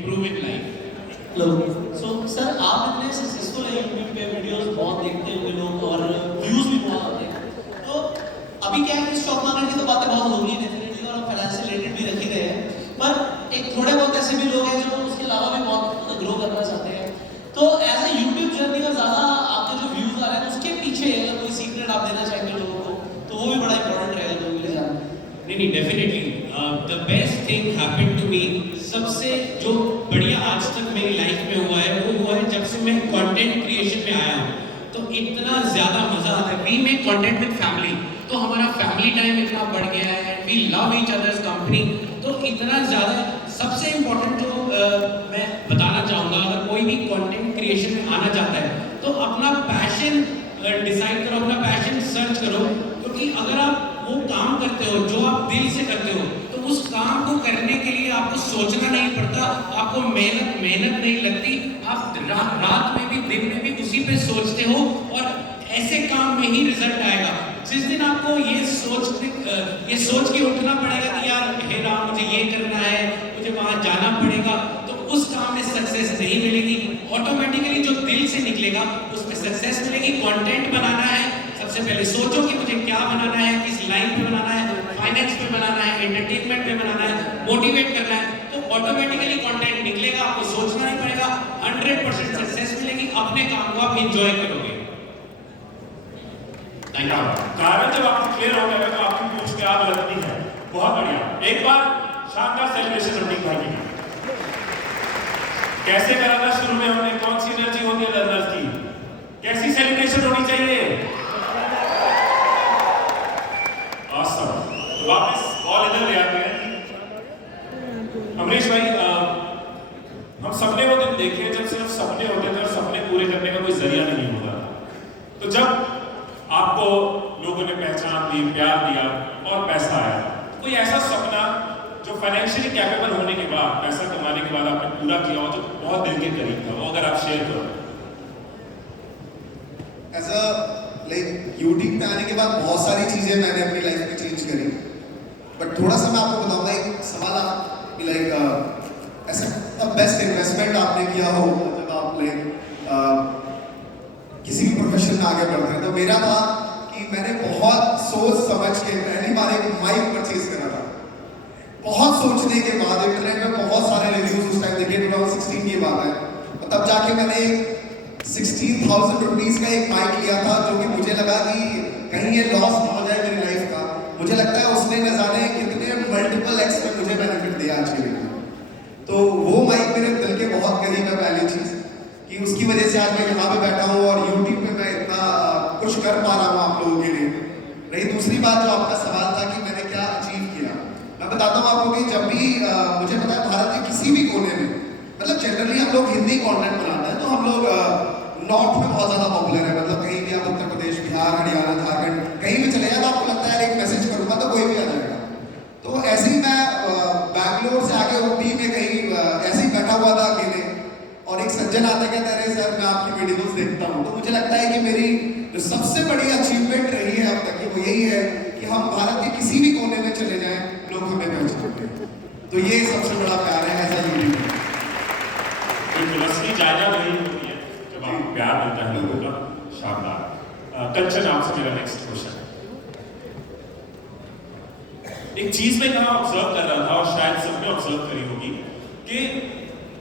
improve in life. So sir आप इतने successful हैं यूट्यूब पे, वीडियोस बहुत देखते होंगे लोग और व्यूज भी बहुत आते हैं, तो अभी क्या है कि स्टॉक मार्केट की तो बातें बहुत होगी डेफिनेटली और हम फाइनेंस से रिलेटेड भी रख ही रहे हैं, पर एक थोड़े बहुत ऐसे भी लोग हैं जो उसके अलावा भी बहुत ग्रो करना चाहते हैं, तो एज ए यूट्यूब जर्नी का ज़्यादा आपके जो व्यूज आ रहे हैं उसके पीछे अगर कोई सीक्रेट आप देना चाहेंगे लोगों को तो वो भी बड़ा इंपॉर्टेंट रहेगा लोगों के लिए जानना। नहीं, definitely the best thing happened to me, सबसे जो बढ़िया आज तक मेरी लाइफ में हुआ है वो हुआ है जब से मैं कंटेंट क्रिएशन में आया हूँ, तो इतना ज़्यादा मज़ा आता है। We make content with family, तो हमारा फैमिली टाइम इतना बढ़ गया है, we love each others company, तो इतना ज़्यादा। सबसे इम्पोर्टेंट जो मैं बताना चाहूँगा, अगर कोई भी कंटेंट क्रिएशन में आना चाहता है तो अपना पैशन डिसाइड करो, अपना पैशन सर्च करो, क्योंकि अगर आप वो काम करते हो जो आप दिल से करते हो तो उस काम को करने के लिए आपको सोचना नहीं पड़ता, आपको मेहनत नहीं लगती, आप रात में भी दिन में भी उसी पे सोचते हो और ऐसे काम में ही रिजल्ट आएगा। जिस दिन आपको ये सोच के उठना पड़ेगा कि यार हे राम मुझे ये करना है, मुझे वहां जाना पड़ेगा, तो उस काम में सक्सेस नहीं मिलेगी। ऑटोमेटिकली जो दिल से निकलेगा उसमें सक्सेस मिलेगी। कंटेंट बनाना है, सबसे पहले सोचो कि मुझे क्या बनाना है, किस लाइन पे बनाना है, फाइनेंस पे बनाना है, एंटरटेनमेंट पे बनाना है, मोटिवेट करना है, तो ऑटोमेटिकली कंटेंट निकलेगा, आपको सोचना नहीं पड़ेगा, 100% सक्सेस मिलेगी, अपने काम को आप एंजॉय करोगे। कारण जब आपको क्लियर हो गया तो आपकी पूछ के आग लगती है। बहुत बढ़िया, एक बार शानदार सेलिब्रेशन रनिंग भाई की। कैसे करा था शुरू में हमने, कौन सी एनर्जी होती है लर्नर्स की, कैसी सेलिब्रेशन होनी चाहिए? ऑसम। तो वापस बॉल इधर ले आते हैं। अमरीश भाई, हम सपने वो दिन देखे जब सिर्फ सपने होते थे और सपने पूरे करने का कोई जरिया नहीं होता। तो जब आपको लोगों ने पहचान दी, प्यार दिया और पैसा आया, कोई ऐसा सपना जो फाइनेंशियली कैपेबल होने के बाद, पैसा कमाने के बाद आपने पूरा किया हो जो बहुत दिल के करीब था, वो अगर आप शेयर करो। ऐसा लाइक यूट्यूब पे आने के बाद बहुत सारी चीजें मैंने अपनी लाइफ में चेंज करी, बट थोड़ा सा मैं आपको बताऊंगा। एक सवाल आप लाइक ऐसा बेस्ट इन्वेस्टमेंट आपने किया हो जब आप लाइक किसी भी प्रोफेशन में आगे बढ़ते हैं, तो मेरा था कि मैंने बहुत सोच समझ के पहली बार एक माइक परचेज करा था। बहुत सोचने के बाद इंटरनेट में बहुत सारे रिव्यूज उस टाइम देखे, 2016 की बात है, और तब जाके मैंने 16,000 रुपीज का एक माइक लिया था, जो कि मुझे लगा कि कहीं ये लॉस ना हो जाए मेरी लाइफ का। मुझे लगता है उसने न जाने कितने मल्टीपल एक्स में मुझे बेनिफिट दिया आज के लिए। तो वो माइक मेरे दिल के बहुत करीब है, पहली चीज कि उसकी वजह से आज मैं यहाँ पे बैठा हूँ और यूट्यूब पे मैं इतना कुछ कर पा रहा हूँ आप लोगों के लिए। रही दूसरी बात जो आपका सवाल था कि मैंने क्या अचीव किया, मैं बताता हूँ आपको कि जब भी मुझे पता है भारत के किसी भी कोने में, मतलब जनरली हम लोग हिंदी कंटेंट बनाते हैं, तो हम लोग नॉर्थ में बहुत ज़्यादा पॉपुलर है, मतलब कहीं भी आप उत्तर प्रदेश, बिहार, हरियाणा, झारखंड कहीं भी चले जाए तो आपको लगता है एक मैसेज करूँगा तो कोई भी आ जाएगा। तो ऐसे ही मैं बैंगलोर से आके ऊटी में कहीं ऐसे ही बैठा हुआ था अकेले, और एक सज्जन आता कहता है सर मैं आपकी वीडियोस देखता हूँ। तो मुझे लगता है कि मेरी जो सबसे बड़ी अचीवमेंट रही है अब तक की वो यही है कि हम भारत के किसी भी कोने में चले जाएं लोग हमें पहचानते हैं। तो ये सबसे बड़ा प्यार है ऐसा यूट्यूब में। बिल्कुल असली जायजा वही होती है जब आपको प्यार मिलता है लोगों का। शानदार। कंचन, आपसे मेरा नेक्स्ट क्वेश्चन। एक चीज मैं यहाँ ऑब्जर्व कर रहा था और शायद सबने ऑब्जर्व करी होगी कि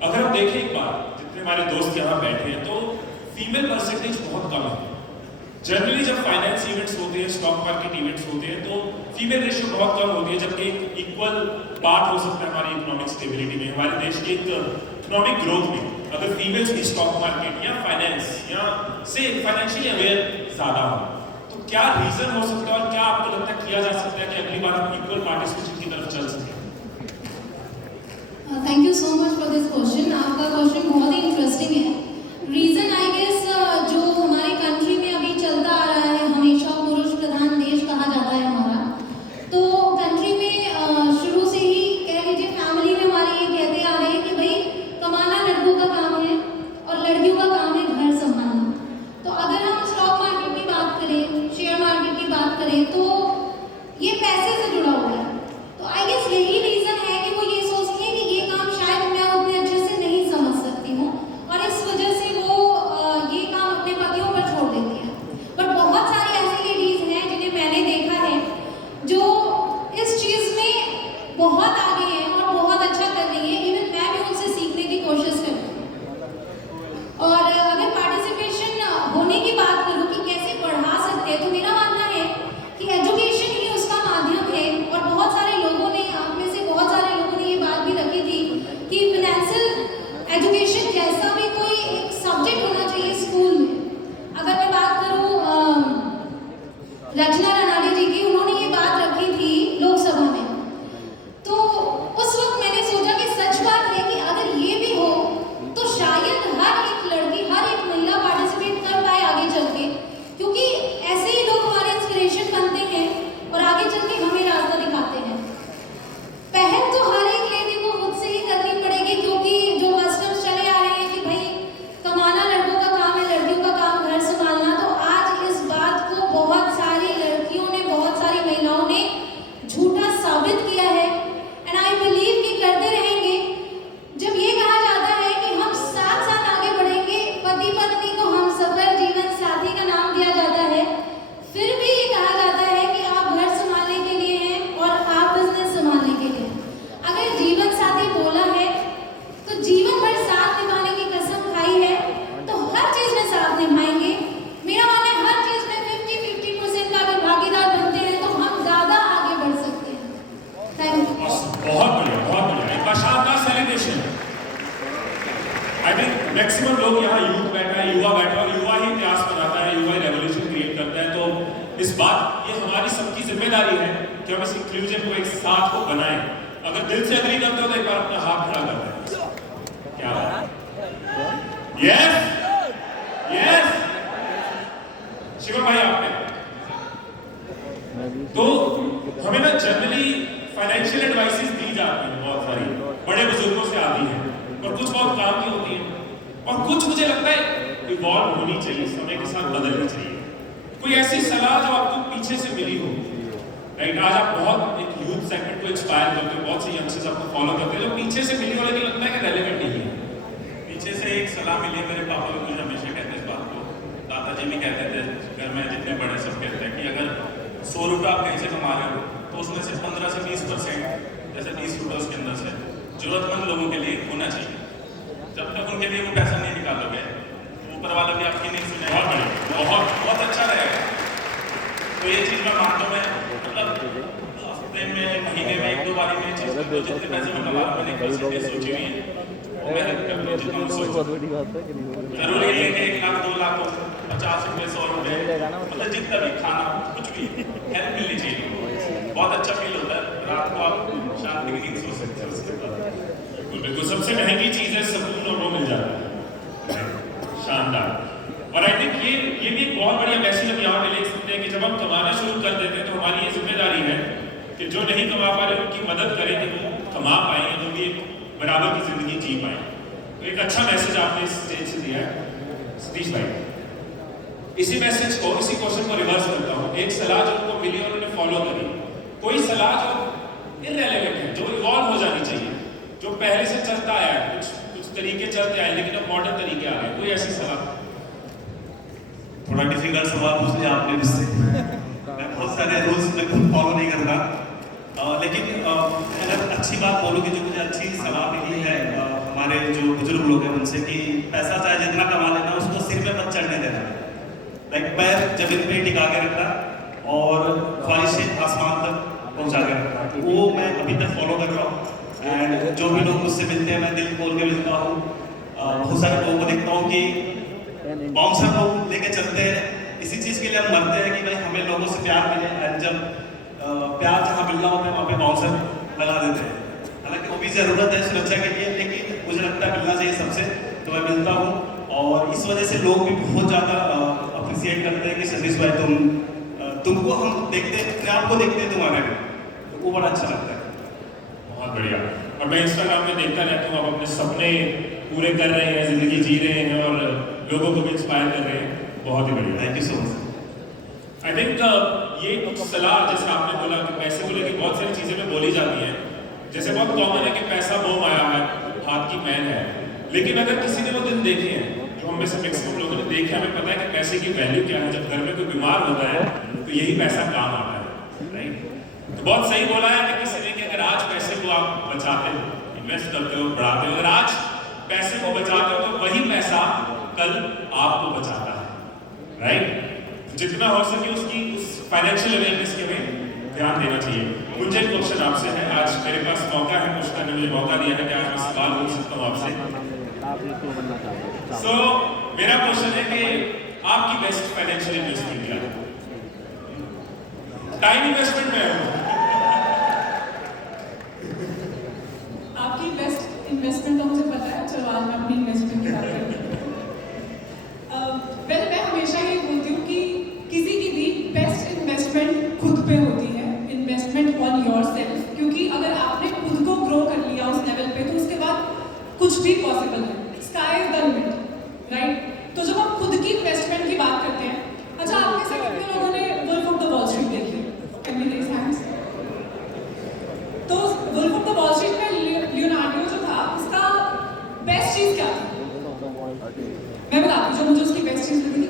अगर हम देखें एक बार, जितने हमारे दोस्त यहाँ बैठे हैं, तो फीमेल परसेंटेज बहुत कम है। जनरली जब फाइनेंस इवेंट्स होते हैं, स्टॉक मार्केट इवेंट्स होते हैं, तो फीमेल रेशियो बहुत कम होती है, जबकि एक इक्वल पार्ट हो सकता है हमारी इकोनॉमिक स्टेबिलिटी में, हमारे देश की इकोनॉमिक ग्रोथ में, अगर फीमेल्स भी स्टॉक मार्केट या फाइनेंस या से फाइनेंशियली अवेयर ज्यादा हो। तो क्या रीजन हो सकता है और क्या आपको लगता है किया जा सकता है कि अगली बार हम इक्वल पार्टिसिपेशन की तरफ चल सकें? Thank you so much for this question. आपका क्वेश्चन बहुत ही इंटरेस्टिंग है। रीज़न आई गेस जो हमारे कंट्री में अभी चलता आ रहा है, हमेशा पुरुष प्रधान देश कहा जाता है हमारा, तो कंट्री में शुरू से ही कह लीजिए फैमिली में हमारे ये कहते आ रहे हैं कि भाई कमाना लड़कों का काम है और लड़कियों का काम है घर संभालना। तो अगर हम स्टॉक मार्केट की बात करें, शेयर मार्केट की बात करें, तो ये पैसे से जुड़ा हुआ है। तो आई गेस यही रीज़न है कि वो ये सोचती है कि ये काम शायद मैं मैक्सिमम लोग यहाँ यूथ बैठा है, युवा बैठा है, और युवा ही इतिहास बनाता है, युवा रेवोल्यूशन क्रिएट करता है। तो इस बात ये हमारी सबकी जिम्मेदारी है कि हम इस इंक्लूजन को एक साथ को बनाएं। अगर दिल से अग्री करते हो तो एक बार अपना हाथ खड़ा करते हैं। क्या बात? यस यस शिवम भाई आपने तो हमें ना जनरली फाइनेंशियल एडवाइसेस दी जाती हैं, बहुत सारी बड़े बुजुर्गों से आती हैं, और कुछ बहुत काम की होती हैं, और कुछ मुझे लगता है इवॉल्व होनी चाहिए, समय के साथ बदलनी चाहिए। कोई ऐसी सलाह जो आपको पीछे से मिली हो, राइट? आज आप बहुत एक यूथ सेगमेंट को इंस्पायर करते हो, बहुत से यंगस्टर्स आपको फॉलो करते हैं, जो पीछे से मिली हो लेकिन लगता है कि रेलेवेंट नहीं है। पीछे से एक सलाह मिली, मेरे पापा भी मुझे हमेशा कहते इस बात को, दादाजी भी कहते थे, घर में जितने बड़े सब कहते हैं कि अगर 100 रुपये आप कहीं से कमा रहे हो तो उसमें से 15 से 20%, जैसे 30 रुपये उसके अंदर से जरूरतमंद लोगों के लिए होना चाहिए। जब तक उनके लिए वो पैसा नहीं निकालोगे तो ऊपर वाला भी आपकी नहीं सुनेगा, बहुत बहुत अच्छा रहेगा। तो ये चीज़ मैं मानता हूँ, मैं मतलब हफ्ते में, महीने में 1-2 बारी में चीज़ करता हूँ। जितने पैसे मैं कमा रहा हूँ मैंने एक परसेंटेज सोची हुई है, और मैं हेल्प करता हूँ जितना मुझसे हो सकता है। जरूरी नहीं है कि 1 लाख 2 लाख 50 रुपये 100 रुपये, मतलब जितना भी खाना कुछ भी हेल्प मिलनी चाहिए। बहुत अच्छा फील होता है, रात को आप शांति की नींद सो सकते हैं उसके बाद। बिल्कुल सबसे महंगी चीज है सुकून, और वो मिल जाता है। शानदार। और आई थिंक ये भी एक बहुत बढ़िया मैसेज हम यहाँ पे ले सकते हैं कि जब हम कमाना शुरू कर देते हैं तो हमारी ये जिम्मेदारी है कि जो नहीं कमा पा रहे उनकी मदद करें कि वो कमा पाए, जो भी एक बराबर की जिंदगी जी पाए। तो एक अच्छा मैसेज आपने इस स्टेज से दिया है सतीश भाई। इसी मैसेज को, इसी क्वेश्चन को रिवर्स करता हूँ। एक सलाह जो उनको मिली और उन्होंने फॉलो करी, कोई सलाह जो इररेलेवेंट है, जो इवॉल्व हो जानी चाहिए, जो पहले से चलता आया है, कुछ तरीके चलते आए लेकिन अब मॉडर्न तरीके आ रहे हैं, कोई ऐसी सलाह? थोड़ा डिफिकल्ट सवाल पूछ लिया आपने मुझसे। मैं बहुत सारे रूल्स मैं खुद फॉलो नहीं करता, लेकिन अगर अच्छी बात बोलूँ कि जो मुझे अच्छी सलाह मिली है हमारे जो बुजुर्ग लोग हैं उनसे, कि पैसा चाहे जितना कमा लेना उसको सिर में मत चढ़ने देना, लाइक पैर जमीन पे टिका के रखना और ख्वाहिशें आसमान तक पहुंचा के रखना। वो मैं अभी तक फॉलो कर रहा हूँ, एंड जो भी लोग मुझसे मिलते हैं मैं दिल खोल के मिलता हूँ। बहुत सारे लोगों को देखता हूँ कि बाउंसर लोग लेके चलते हैं, इसी चीज़ के लिए हम मरते हैं कि भाई हमें लोगों से प्यार मिले, एंड जब प्यार जहाँ मिलना होता है वहाँ पे बाउंसर लगा देते हैं। हालांकि वो भी ज़रूरत है सुरक्षा के लिए, लेकिन मुझे लगता है मिलना चाहिए सबसे, तो मैं मिलता हूँ। और इस वजह से लोग भी बहुत ज़्यादा अप्रिसिएट करते हैं कि सतीश भाई तुमको हम देखते हैं, अपने आप को देखते हैं तुम्हारे में, तो वो बड़ा अच्छा लगता है। बहुत बढ़िया। और मैं इंस्टाग्राम में देखता रहता हूँ, आप अपने सपने पूरे कर रहे हैं, जिंदगी जी रहे हैं और लोगों को भी इंस्पायर कर रहे हैं, बहुत ही बढ़िया। Thank you so much. I think ये सलाह जैसे आपने बोला कि पैसे को लेकर बहुत सारी चीज़ें में बोली जाती हैं, जैसे बहुत कॉमन है कि पैसा मोह माया है, हाथ की मैल है, लेकिन अगर किसी ने वो दिन देखे हैं, जो हम में से मैक्सिमम लोगों ने देखे, हमें पता है कि पैसे की वैल्यू क्या है। जब घर में कोई बीमार होता है तो यही पैसा काम आता है, राइट? तो बहुत सही बोला है कि किसी ने कि अगर आज पैसे को आप बचाते हो, इन्वेस्ट करते हो, बढ़ाते हो, अगर आज पैसे को बचाते हो तो वही पैसा कल आपको बचाता है, राइट? जितना हो सके उसकी उस फाइनेंशियल अवेयरनेस के में ध्यान देना चाहिए। मुझे क्वेश्चन आपसे है, आज मेरे पास मौका है, क्वेश्चन ने मुझे मौका दिया है कि आज मैं सवाल पूछ सकता हूँ आपसे। सो मेरा क्वेश्चन है कि आपकी बेस्ट फाइनेंशियल इन्वेस्टमेंट क्या है? टाइम इन्वेस्टमेंट में हूँ। आपकी बेस्ट इन्वेस्टमेंट तो मुझे पता है, चलो आज मैं अपनी इन्वेस्टमेंट की बात करती हूँ। मैं हमेशा ये बोलती हूँ कि किसी की भी बेस्ट इन्वेस्टमेंट खुद पे होती है, इन्वेस्टमेंट ऑन योरसेल्फ, क्योंकि अगर आपने खुद को ग्रो कर लिया उस लेवल पे तो उसके बाद कुछ भी पॉसिबल है, sky is the limit, right? तो जब हम खुद की इन्वेस्टमेंट की बात करते हैं, अच्छा आप में से कितने लोगों ने Wolf of the Wall Street देखी है? Can we raise hands? तो Wolf of the Wall Street में लियोनार्डो जो था, उसका बेस्ट चीज क्या थी? मैं बताती हूँ जो मुझे उसकी बेस्ट चीज लगी थी।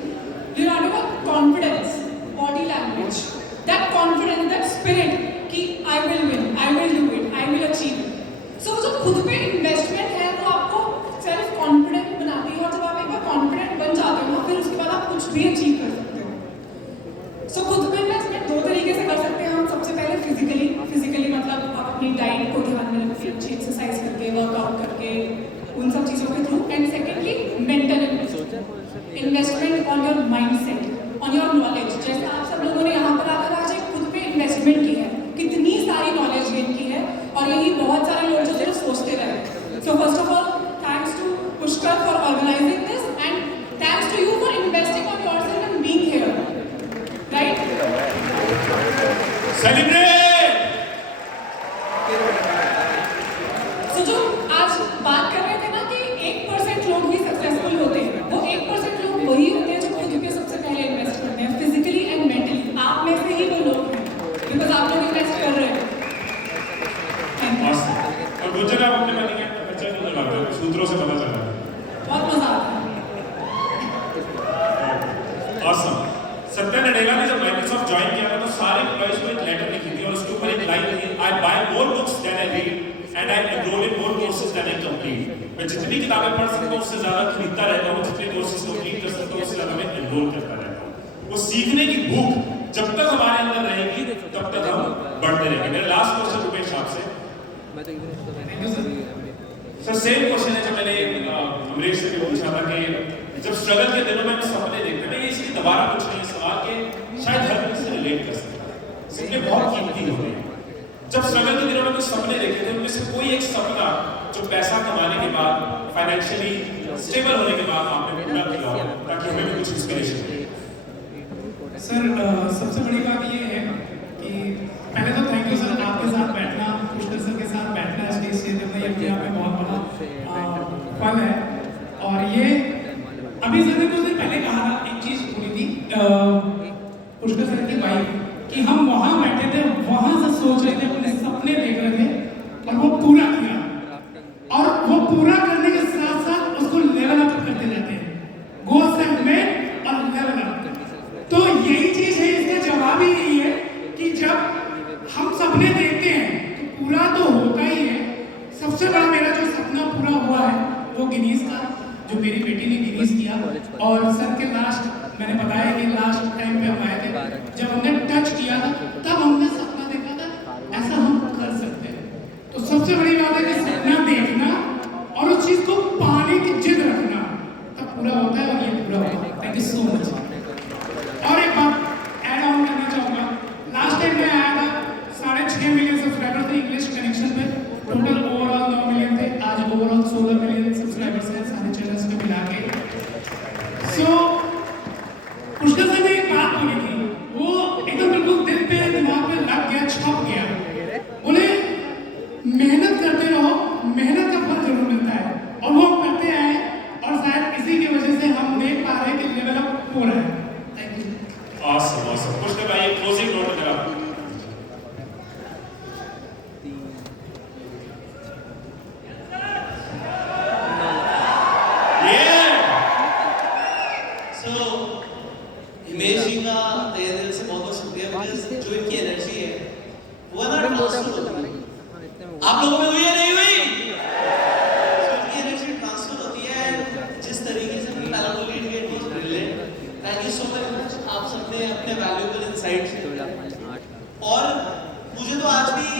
लियोनार्डो का confidence, body language, that confidence, that spirit कि I will win, I will do it, I will achieve it. So जो खुद पे इन्वेस्टमेंट है वो आपको सेल्फ कॉन्फिडेंट बनाती है, और जब आप एक बार कॉन्फिडेंट बन जाते हो ना, फिर उसके बाद आप कुछ भी अचीव कर सकते हो। सो खुद पे इन्वेस्टमेंट 2 तरीके से कर सकते हैं हम। सबसे पहले फिजिकली मतलब आप अपनी डाइट को ध्यान में रखिए, अच्छी एक्सरसाइज करके, वर्कआउट करके, उन सब चीज़ों के through. And secondly investment on your mindset, on your knowledge. जैसे आप सब लोगों ने यहाँ पर आकर आज एक खुद पे इन्वेस्टमेंट की है, कितनी सारी नॉलेज गेन की है, और यही बहुत सारे लोग जो सिर्फ सोचते रहे। So first of all thanks to Pushkar for organizing this, and thanks to you for investing on yourself and being here, right? Celebrate. तो जो आज बात कर रहे थे ना कि 1% लोग ही सक्सेसफुल होते हैं, वो 1% लोग वही होते हैं जो खुद पे सबसे पहले इन्वेस्ट करते हैं, फिजिकली एंड मेंटली। आप में से ही वो लोग हैं, बिकॉज आप लोग इन्वेस्ट कर रहे हैं। और गुजर आप अपने मनी का खर्चा क्यों लगाते हो? सूत्रों से पता चला है। बहुत मजा आता है। Awesome. सत्या नडेला ने जब माइक्रोसॉफ्ट ज्वाइन किया था तो सारे एम्प्लॉइज को एक लेटर लिखी थी और उसके ऊपर एक लाइन थी, I buy more books then I read and I enroll in more courses then I complete. मैं जितनी किताबें पढ़ सकता हूँ उससे ज्यादा खरीदता रहता हूँ, जितने कोर्सेज कंप्लीट कर सकता हूँ उससे ज्यादा मैं एनरोल करता रहता हूँ। वो सीखने की भूख जब तक हमारे अंदर रहेगी तब तक हम बढ़ते रहेंगे। मेरा लास्ट क्वेश्चन रुपेश आपसे, सर सेम क्वेश्चन है जो मैंने अमरीश से भी पूछा था कि जब स्ट्रगल के दिनों में हम सपने देखते हैं, मैं इसकी दोबारा पूछ रही सवाल के शायद हर कोई से रिलेट कर सकता है, सपने बहुत कीमती होते हैं। जब स्ट्रगल के दिनों में कुछ सपने देखे थे, उनमें से कोई एक सपना जो पैसा कमाने के बाद, फाइनेंशियली स्टेबल होने के बाद आपने पूरा किया हो, ताकि हमें भी कुछ इंस्पिरेशन मिले। सर सबसे बड़ी बात ये है कि पहले तो थैंक यू सर, आपके साथ बैठना, पुष्कर सर के साथ बैठना स्टेज से देखना, ये अपने आप में बहुत बड़ा फल है। और ये अभी सर ने कुछ दिन पहले कहा था, एक चीज बोली थी पुष्कर सर की वाइफ, कि हम वहाँ बैठे थे, वहाँ से सोच रहे थे, अपने सपने देख रहे थे और वो पूरा किया, और वो पूरा करने के साथ साथ उसको लेवल अप करते रहते हैं, गो सेगमेंट और लेवल अप। तो यही चीज है, इसका जवाब ही यही है कि जब हम सपने देखते हैं तो पूरा तो होता ही है। सबसे बड़ा मेरा जो सपना पूरा हुआ है वो गिनीज का, जो मेरी बेटी ने गिनीज किया। और सर के लास्ट मैंने बताया कि लास्ट टाइम पे हम आए थे, जब हमने टच किया था तब हमने सपना देखा था ऐसा हम कर सकते हैं। तो सबसे बड़ी बात है कि सपना देखना और उस चीज को पाने की जिद रखना, तब पूरा होता है, और ये पूरा होगा। Thank you so much. और एक बात ऐड ऑन करना चाहूँगा, लास्ट टाइम मैं आया था 6.5 मिलियन सब्सक्राइबर थे इंग्लिश कनेक्शन पे, टोटल ओवरऑल 9 मिलियन थे, आज ओवरऑल 16 मिलियन सब्सक्राइबर्स हैं सारे चैनल्स में मिला के। सो पुष्कर सर ने एक बात बोली थी, वो एकदम बिल्कुल दिल पे दिमाग पे लग गया, छप गया। बोले मेहनत करते रहो, मेहनत का फल जरूर मिलता है, और वो हम करते आए, और शायद इसी की वजह से हम देख पा रहे हैं कि लेवल अप हो रहा है। Thank you. Awesome awesome. Pushkar भाई एक क्लोजिंग नोट है मेरा। हिमेश जी का तहे दिल से बहुत बहुत शुक्रिया, बिकॉज जो इनकी एनर्जी है वो ना ट्रांसफर होती है। आप लोगों में हुई है नहीं हुई? so, इनकी एनर्जी ट्रांसफर होती है जिस तरीके से पहला तो lead gate was brilliant. Thank you so much आप सबने अपने वैल्यूएबल इनसाइट्स दिए, और मुझे तो आज भी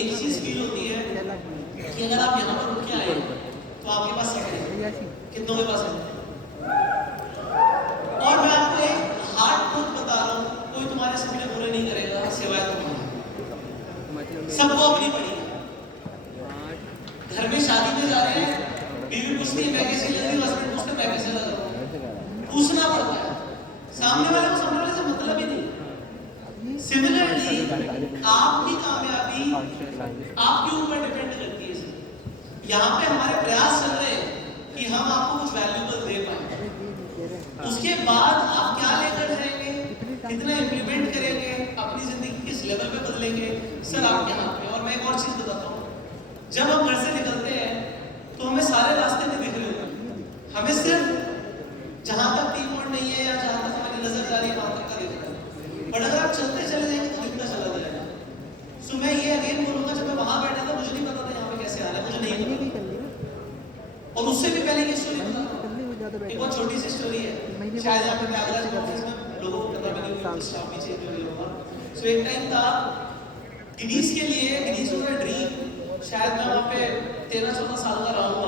एक चीज फील होती है कि अगर आप यहाँ पर रुक के आए तो आपके पास सपने कितनों के पास है। और मैं आपको एक हार्ड ट्रूथ बता रहा हूँ, कोई तुम्हारे सपने पूरे नहीं करेगा सिवाय तुम्हारे। सबको अपनी पड़ी है। घर में शादी में जा रहे हैं, बीवी पूछती है मैं कैसी लग रही हूँ, हस्बैंड पूछते मैं कैसे लग रहा हूँ, पूछना पड़ता है। सामने वाले को सामने वाले से मतलब ही नहीं। सिमिलरली आपकी कामयाबी आपके ऊपर डिपेंड करती है। यहाँ पे हमारे प्रयास चल रहे हैं कि हम आपको कुछ वैल्यूबल दे पाए, उसके बाद आप क्या लेकर जाएंगे, कितना इंप्लीमेंट करेंगे, अपनी जिंदगी किस लेवल पे बदलेंगे, सर आपके हाथ में। और मैं एक और चीज बताता हूँ, जब हम घर से निकलते हैं तो हमें सारे रास्ते नहीं दिख रहे होते, हमें सिर्फ जहां तक टी पॉइंट नहीं है या जहां तक हमारी नजर जा रही है वहां तक का दिख रहा है। बट अगर आप चलते चले जाएंगे तो दिखता चला जाएगा। सो मैं ये अगेन बोलूंगा, जब मैं वहां बैठा था मुझे नहीं पता था यहाँ पे कैसे आना है, मुझे नहीं पता। और उससे भी पहले की स्टोरी बताता हूँ, एक बहुत छोटी सी स्टोरी है, शायद यहाँ पे प्रयागराज ऑफिस में लोगों को पता भी नहीं, स्टाफ भी चेंज हो गया होगा। सो एक टाइम था गिनीज के लिए, गिनीज वाज ड्रीम, शायद मैं वहाँ पे 13-14 साल का रहा हूँ,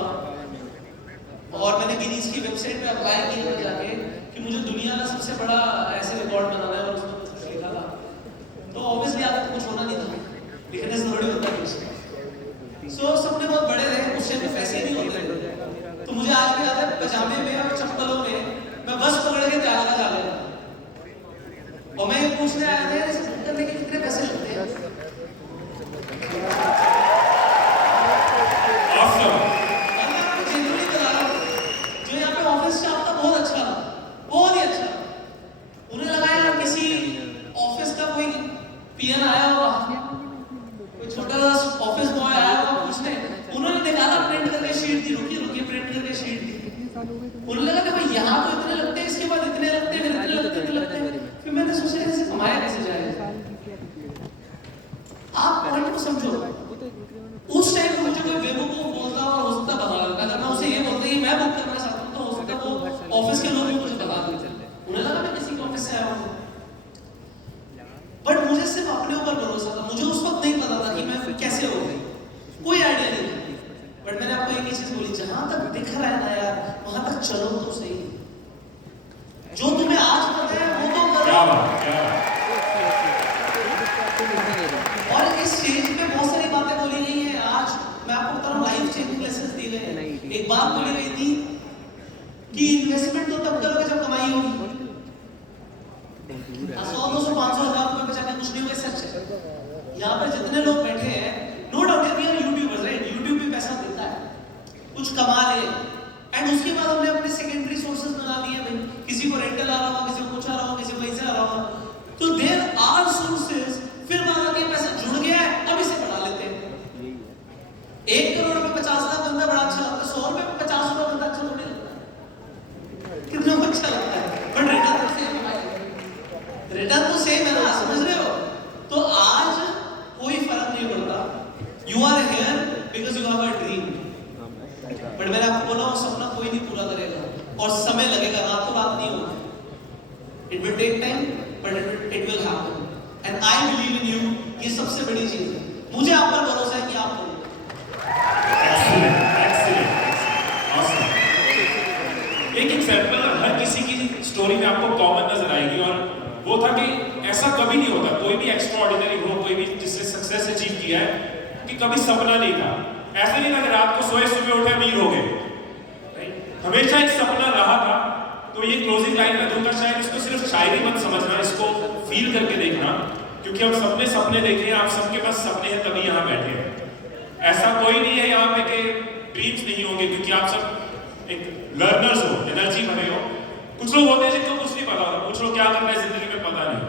और मैंने हमने गिनीज की वेबसाइट पे अप्लाई किया था जाके कि मुझे दुनिया का सबसे बड़ा ऐसे रिकॉर्ड बनाना है और उसमें कुछ लिखा था, तो ऑब्वियसली आगे तो कुछ होना नहीं था, लिखने से थोड़ी होता कुछ। सो सपने बहुत बड़े थे, उस टाइम पे पैसे नहीं होते थे, तो मुझे आज भी याद है पजामे में और चप्पलों में मैं बस पकड़ के तैयार जा रहा था और मैं पूछने आया था इसे बुक करने के कितने पैसे लगते हैं। जो यहाँ पे ऑफिस स्टाफ था बहुत अच्छा, बहुत ही अच्छा। उन्हें लगा यार किसी ऑफिस का कोई पीएन आया होगा, कोई छोटा सा ऑफिस बॉय आया होगा पूछने, उन्होंने निकाला प्रिंट करके शीट दी, रुकिए प्रिंट करके शीट दी। उन्हें लगा कि भाई यहाँ तो इतने लगते हैं, इसके बाद इतने लगते हैं, फिर इतने लगते हैं। फिर मैंने सोचा इसे कमाया कैसे जाएगा। आप पॉइंट को समझो, उस टाइम मुझे कोई बेवकूफ बोलता और हो सकता बता देता, अगर मैं उसे ये बोलता कि मैं बुक करना चाहता हूँ तो हो सकता वो ऑफिस के लोग भी मुझे बता देते। उन्हें लगा मैं किसी के ऑफिस से आया हूँ, बट मुझे सिर्फ अपने ऊपर भरोसा था। मुझे उस वक्त नहीं पता था कि मैं कैसे हो गई, कोई आइडिया नहीं था। बट मैंने आपको एक ही चीज बोली, जहां तक दिख रहा है ना यार, वहां तक चलो तो सही। जो तुम्हें आज पता है वो तो करो। और इस स्टेज पे बहुत सारी बातें बोली गई हैं। आज मैं आपको बता रहा हूँ, लाइफ चेंजिंग लेसन्स दिए गए हैं। एक बात बोली गई थी कि इन्वेस्टमेंट तो तब करोगे जब कमाई होगी। 100, 200, 500, 1000 रुपए बचा के कुछ नहीं होगा, सच है। यहाँ पर जितने लोग बैठे हैं, no doubt we are YouTubers, right? YouTube भी पैसा देता है, कुछ कमा ले, एंड उसके बाद हमने अपने सेकेंडरी सोर्सेज बना दिए। भाई किसी को रेंटल आ रहा होगा, किसी को कुछ आ रहा होगा, किसी को ऐसे आ रहा होगा, तो देयर आर सोर्सेज। फिर बात आती है पैसा जुड़ गया है, अब इसे बढ़ा लेते हैं। 1 करोड़ में 50 लाख बंदा बड़ा अच्छा लगता है, 100 रुपए में 50 रुपए बंदा अच्छा नहीं लगता, कितना अच्छा लगता है, बट रिटर्न तो सेम है। रिटर्न तो सेम है ना, समझ रहे हो? तो आज कोई फर्क नहीं पड़ता। You are here because you have a dream, but मैंने आपको बोला वो सपना कोई नहीं पूरा करेगा और समय लगेगा, रातों रात नहीं होगा। It will take time but it will happen, and I believe in you. ये सबसे बड़ी चीज है, मुझे आप पर भरोसा है कि आप करोगे। एक एग्जांपल हर किसी की स्टोरी में आपको कॉमन नजर आएगी, और वो था कि ऐसा कभी नहीं होता, कोई भी एक्स्ट्राऑर्डिनरी हो, कोई भी जिसने सक्सेस अचीव किया है, कि कभी सपना नहीं था। ऐसा नहीं था कि रात को सोए सुबह उठे अमीर हो गए, हमेशा एक सपना रहा था। तो ये क्लोजिंग लाइन में दूंगा, शायद इसको सिर्फ शायरी मत समझना, इसको फील करके देखना, क्योंकि हम सबने सपने देखे हैं, आप सबके पास सपने हैं तभी यहाँ बैठे हैं। ऐसा कोई नहीं है यहाँ पे कि ड्रीम्स नहीं होंगे, क्योंकि आप सब एक लर्नर्स हो, एनर्जी भरे हो। कुछ लोग होते हैं जिनको कुछ नहीं पता होता, कुछ लोग क्या करना है जिंदगी में पता नहीं,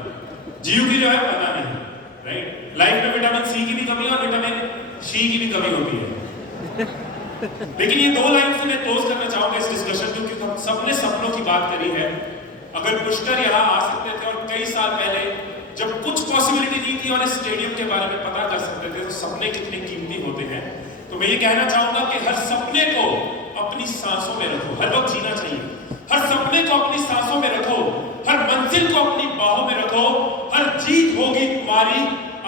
जीव की जो है पता नहीं, राइट? लाइफ में विटामिन सी की भी कमी और विटामिन शी की भी कमी होती है। लेकिन ये 2 लाइन से मैं क्लोज करना चाहूंगा इस डिस्कशन को, क्योंकि हम सबने सपनों की बात करी है। अगर पुष्कर यहाँ आ सकते थे और कई साल पहले जब कुछ पॉसिबिलिटी नहीं थी और इस स्टेडियम के बारे में पता कर सकते थे, तो सपने कितने कीमती होते हैं। तो मैं ये कहना चाहूंगा कि हर सपने को अपनी सांसों में रखो, हर वक्त जीना चाहिए। हर सपने को अपनी सांसों में रखो, हर मंजिल को अपनी बाहों में रखो, हर जीत होगी तुम्हारी,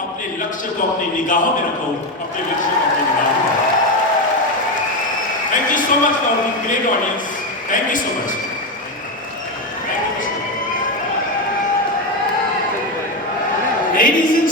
अपने लक्ष्य को अपनी निगाहों में रखो, अपने लक्ष्य को अपनी निगाहों में रखो। Thank you so much for the great audience. Thank you so much. Thank you. Ladies and